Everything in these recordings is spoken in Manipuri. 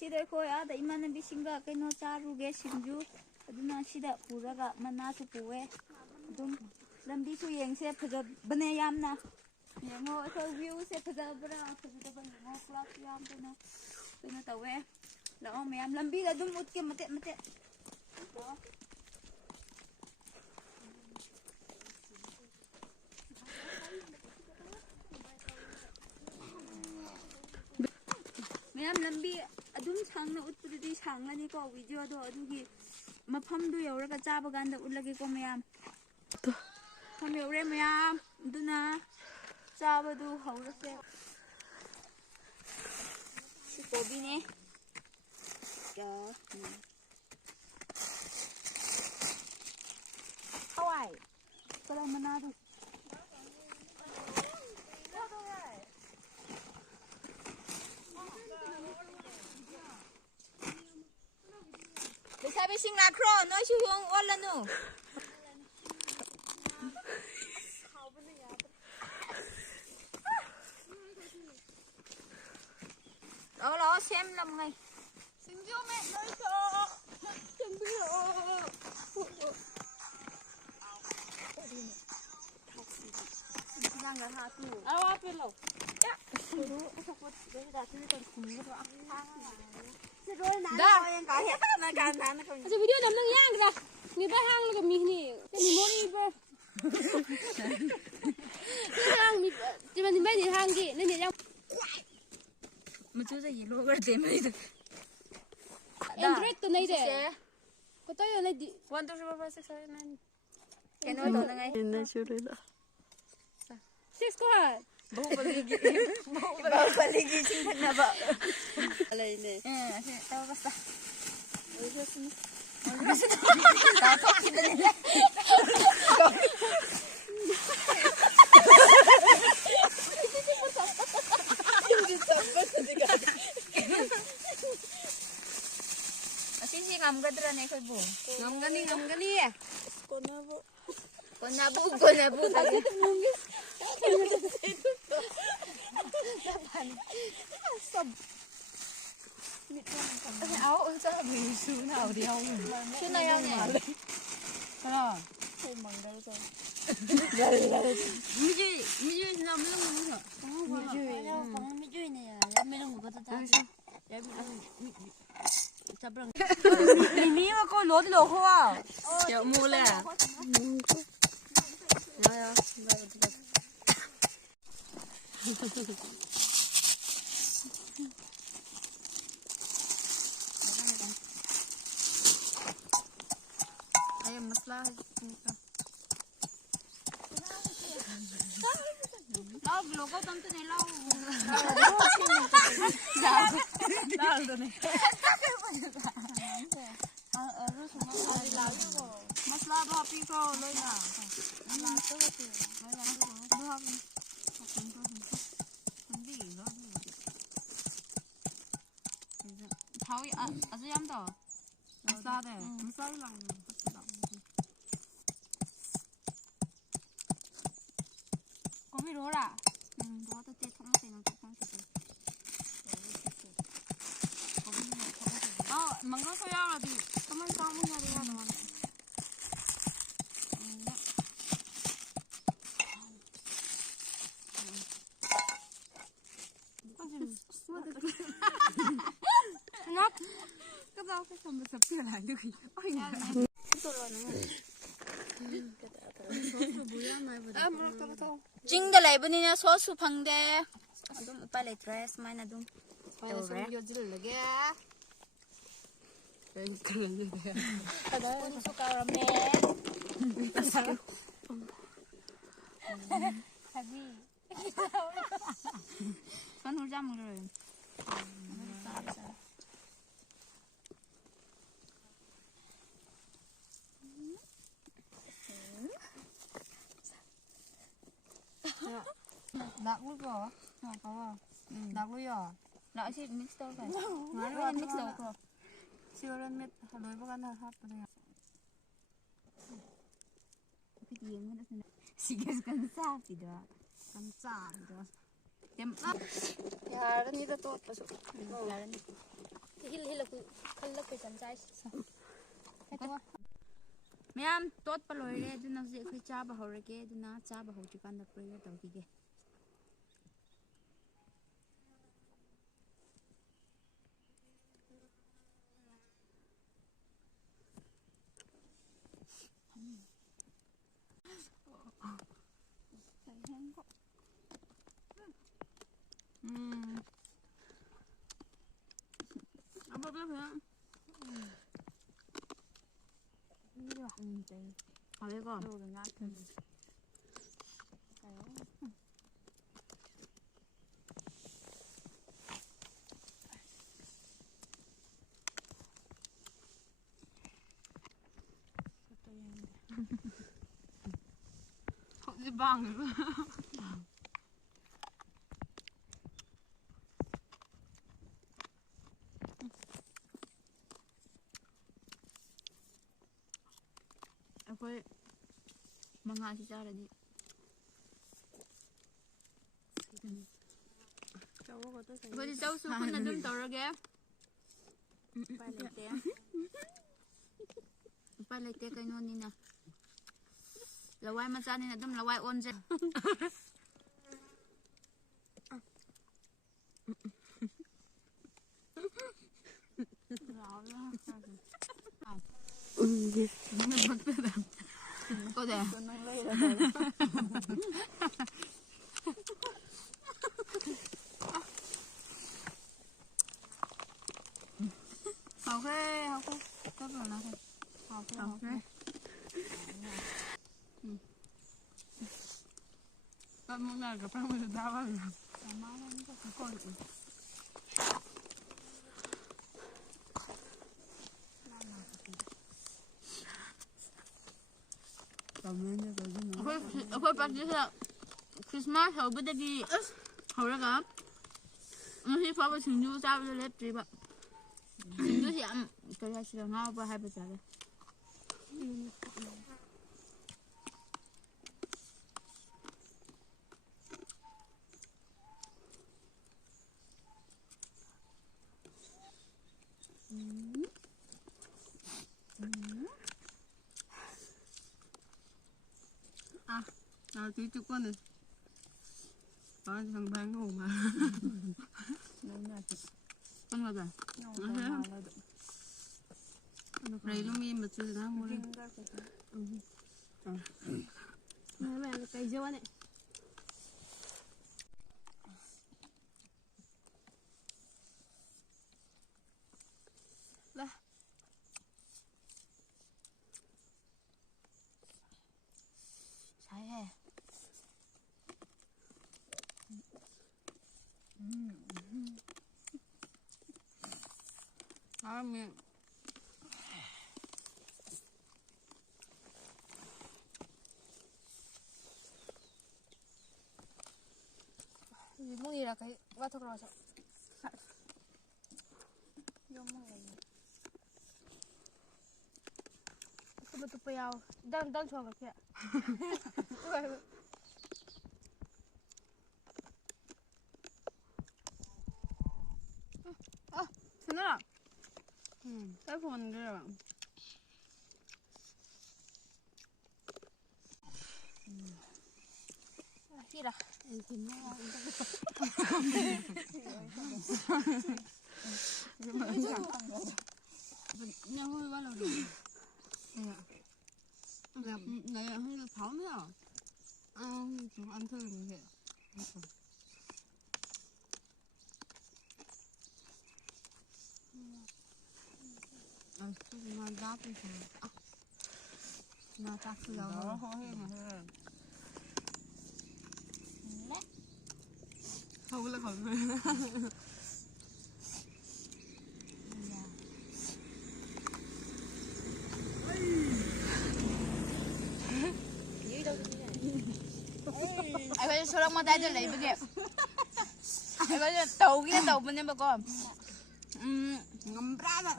ꯉꯁꯤꯗ ꯑꯩꯈꯣꯏ ꯑꯥꯗ ꯏꯃꯥꯟꯅꯕꯤꯁꯤꯡꯒ ꯀꯩꯅꯣ ꯆꯥꯔꯨꯒꯦ ꯁꯤꯡꯖꯨ ꯑꯗꯨꯅ ꯁꯤꯗ ꯄꯨꯔꯒ ꯃꯅꯥꯁꯨ ꯄꯨꯑꯦ ꯑꯗꯨꯝ ꯂꯝꯕꯤꯁꯨ ꯌꯦꯡꯁꯦ ꯐꯖꯕꯅꯦ ꯌꯥꯝꯅ ꯌꯦꯡꯉꯣ ꯑꯩꯈꯣꯏ ꯚ꯭ꯌꯨꯁꯦ ꯐꯖꯕ꯭ꯔꯥ ꯐꯖꯗꯕ ꯌꯦꯡꯉꯣ ꯀ꯭ꯂꯥꯎꯗ ꯌꯥꯝ ꯀꯩꯅꯣ ꯇꯧꯋꯦ ꯂꯥꯛꯑꯣ ꯃꯌꯥꯝ ꯂꯝꯕꯤꯗ ꯑꯗꯨꯝ ꯎꯠꯀꯦ ꯃꯇꯦꯛ ꯃꯇꯦꯛ ꯂꯥꯛꯑꯣ ꯃꯌꯥꯝ ꯂꯝꯕꯤ ꯑꯗꯨꯝ ꯁꯥꯡꯅ ꯎꯠꯄꯗꯨꯗꯤ ꯁꯥꯡꯂꯅꯤꯀꯣ ꯚꯤꯗꯤꯑꯣꯗꯣ ꯑꯗꯨꯒꯤ ꯃꯐꯝꯗꯨ ꯌꯧꯔꯒ ꯆꯥꯕ ꯀꯥꯟꯗ ꯎꯠꯂꯒꯦꯀꯣ ꯃꯌꯥꯝ ꯃꯐꯝ ꯌꯧꯔꯦ ꯃꯌꯥꯝ ꯑꯗꯨꯅ ꯆꯥꯕꯗꯨ ꯍꯧꯔꯁꯦ ꯁꯤ ꯀꯣꯕꯤꯅꯦ ꯍꯋꯥꯏ ꯀꯔꯝ ꯃꯅꯥꯗꯨ ꯂꯩꯁꯥꯕꯤꯁꯤꯡ ꯂꯥꯛꯈ꯭ꯔꯣ ꯅꯣꯏꯁꯨ ꯌꯣꯡ ꯑꯣꯜꯂꯅꯨ ꯂꯥꯛꯑꯣ ꯂꯥꯛꯑꯣ ꯁꯦꯝꯂꯝꯉꯩ ꯁꯤꯡꯖꯨ ꯃꯦꯠꯅꯣꯏꯁꯨ ꯆꯪꯕꯤꯔꯛꯑꯣ Jangan hatu. Awak peluk. Ya. Suruh aku dari tadi kan kumur dah. Yang kaya kan kan. Aja video nam nang yang dah. Ni ba hang lu mi ni. Ni mo ni ba. Ni hang mi. Cuman ni ba ni hang gi. Ni yang. Macam saya yellow करते हैं मेरी तो. Android तो नहीं दे. को तो ये नहीं दी. 1 2 3 4 5 6 7 8 9. Keno to na ngay. Ina sure la. 6 ko ha. Baligi sing na ba. Alay ne. Tawa basta. Tatok kita nila. Sisi ngam gadra ne koy bu. Ngam gani. Konabu tadi. Áo sao bị sú nào đi không? Chú này đâu nè? Sao? Thấy mừng đây rồi. Miji nào mấy lần nữa? Miji này à, mấy lần nữa ta. Mimi mà cô lố thì lố không à? Chợ mua lẹ. Rồi. Ayam masala. Lau logo tanto ne lau. Lau do ne. Masala do api ko loi na. La to ti. Do api. Hindi lo. Thau azu yam to. Masala de. Masala lang. Có mì đố à? Đố tôi tê không thể nó không thể. Măng có soya là gì? Có mấy con mới ra đi ra rồi. Ngốc. Cái rau cái xong sập kia lại được. Ôi nhà. Tôi rồi nữa. 징다 레븐이냐 소스 방대. 좀 빨리 드레스 많이 좀. Tôi 요지를 내게. 스푼 카라멜. 자기. 선울자물을. Đặc luôn rồi. Có. Đặc luôn rồi. Lại chị mix đâu phải. Nói Nói mix đâu rồi. Chưa lên mít đối với ăn hot rồi. Cái tiếng nó sẽ sigas kan sapi đó. Kan sa đó. Tem. Ya, ini dah tu pasuk. Laran. ꯈꯜꯂꯛꯄꯩ ꯇꯟꯖꯥꯏ ꯃꯌꯥꯝ ꯇꯣꯠꯄ ꯂꯣꯏꯔꯦ ꯑꯗꯨꯅ ꯍꯧꯖꯤꯛ ꯑꯩꯈꯣꯏ ꯆꯥꯕ ꯍꯧꯔꯒꯦ ꯑꯗꯨꯅ ꯆꯥꯕ ꯍꯧꯗ꯭ꯔꯤꯀꯥꯟꯗ ꯄ꯭ꯔꯦꯌꯔ ꯇꯧꯈꯤꯒꯦ Hopefully bang. ꯑꯩꯈꯣꯏ ꯃꯉꯥꯁꯤ ꯆꯥꯔꯗꯤ ꯑꯩꯈꯣꯏꯗꯤ ꯆꯧꯁꯨ ꯄꯨꯟꯅ ꯑꯗꯨꯝ ꯇꯧꯔꯒꯦ ꯎꯄꯥꯏ ꯂꯩꯇꯦ ꯀꯩꯅꯣꯅꯤꯅ ꯂꯋꯥꯏ ꯃꯆꯥꯅꯤꯅ ꯑꯗꯨꯝ ꯂꯋꯥꯏ ꯑꯣꯟꯖꯩ ꯑꯩꯈꯣꯏ ꯄꯥꯔꯇꯤꯁꯤꯗ ꯈ꯭ꯔꯤꯁꯃꯥꯁ ꯍꯧꯕꯗꯒꯤ ꯍꯧꯔꯒ ꯉꯁꯤ ꯐꯥꯎꯕ ꯁꯤꯡꯖꯨ ꯆꯥꯕꯗ ꯂꯦꯞꯇ꯭ꯔꯤꯕ ꯁꯤꯡꯖꯨꯁꯤ ꯌꯥꯝ ꯀꯔꯤ ꯍꯥꯏꯁꯤꯔ ꯉꯥꯎꯕ ꯍꯥꯏꯕ ꯇꯥꯔꯦ Tí chụp con này. Có thằng bán ngủ mà. Con ngồi rồi. Đây lúc mi mà chưa ra mua lên. Mẹ là cây dưa này. Đây. 잘해. À miệng. Mungkin kayak waktu kerasa. Yo mungkin. Betul payau. Dan coba kayak. Sana. Cái phần kia là Kira. nhau hơi bao lâu rồi. Này hơi là pháo nữa à? Chúng ăn thử như vậy. Nó đáp đi rồi. Nó chắc cứ đâu. Đó, hơi mà. Không là khỏi người. 아이고 소랑만 다들 레이브게. 아이고 tàu bên bà con. Ngâm ra đó.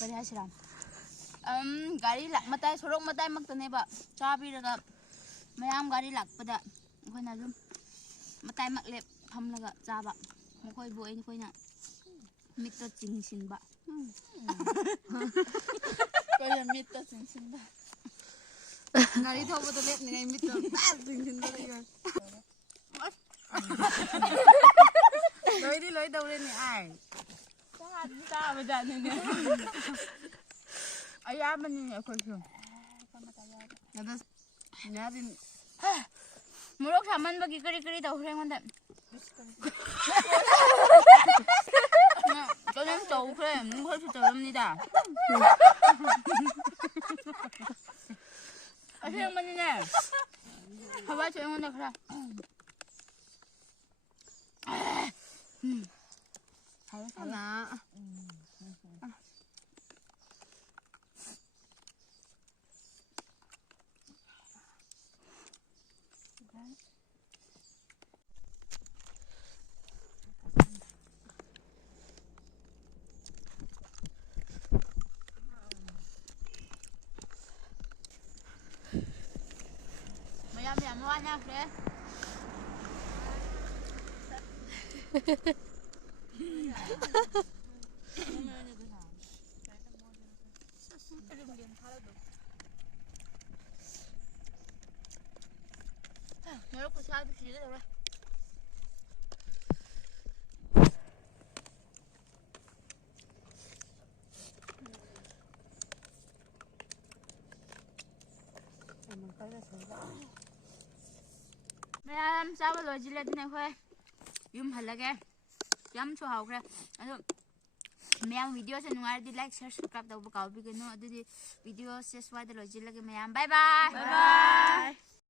Cái này sao? Gari lạc matai sorok matai mak tane ba. Chabi raga mayam gari lạc pada. Khoi na zum matai mak lep pham laga cha ba. Khoi bu ai khoi na. ꯃꯤꯠꯇ ꯆꯤꯡꯁꯤꯟꯕ ꯀꯩꯅꯣ ꯃꯤꯠꯇ ꯆꯤꯡꯁꯤꯟꯕ ꯒꯥꯔꯤ ꯊꯧꯕꯗ ꯂꯦꯞꯅꯤꯡꯉꯥꯏ ꯃꯤꯠꯇ ꯆꯤꯡꯁꯤꯟꯕ ꯂꯣꯏꯗꯤ ꯂꯣꯏꯗꯧꯔꯦꯅꯦ ꯑꯥꯏ ꯆꯥꯕꯖꯥꯠꯅꯤꯅꯦ ꯑꯌꯥꯝꯕꯅꯤꯅꯦ ꯑꯩꯈꯣꯏꯁꯨ ꯑꯗ ꯌꯥꯗꯤꯟ ꯃꯣꯔꯣꯛ ꯁꯥꯃꯟꯕꯒꯤ ꯀꯔꯤ ꯀꯔꯤ ꯇꯧꯈ꯭ꯔꯦ ꯑꯩꯉꯣꯟꯗ ꯀꯩꯅꯣꯝ ꯇꯧꯈ꯭ꯔꯦ ꯅꯈꯣꯏꯁꯨ ꯇꯧꯔꯝꯅꯤꯗ ꯑꯁꯦꯡꯕꯅꯤꯅꯦ ꯍꯋꯥꯏꯁꯨ ꯑꯩꯉꯣꯟꯗ ꯈꯔ ꯍꯥꯏꯅ ꯃꯌꯥꯝ ꯋꯥꯅꯈ꯭ꯔꯦ ꯃꯣꯔꯣꯛ ꯈꯨꯁꯥꯗꯨ ꯁꯤꯒꯗꯧꯔꯦ ꯃꯌꯥꯝ ꯆꯥꯕ ꯂꯣꯏꯁꯤꯜꯂꯦ ꯑꯗꯨꯅ ꯑꯩꯈꯣꯏ ꯌꯨꯝ ꯍꯜꯂꯒꯦ ꯌꯥꯝꯁꯨ ꯍꯥꯎꯈ꯭ꯔꯦ ꯑꯗꯣ ꯃꯌꯥꯝ ꯚꯤꯗꯤꯑꯣꯁꯦ ꯅꯨꯡꯉꯥꯏꯔꯗꯤ ꯂꯥꯏꯛ ꯁꯤꯌꯔ ꯁꯕꯁꯀ꯭ꯔꯥꯏꯕ ꯇꯧꯕ ꯀꯥꯎꯕꯤꯒꯅꯨ ꯑꯗꯨꯗꯤ ꯚꯤꯗꯤꯑꯣꯁꯦ ꯁ꯭ꯋꯥꯏꯗ ꯂꯣꯏꯁꯤꯜꯂꯒꯦ ꯃꯌꯥꯝ ꯕꯥꯏ ꯕꯥꯏ ꯕꯥꯏ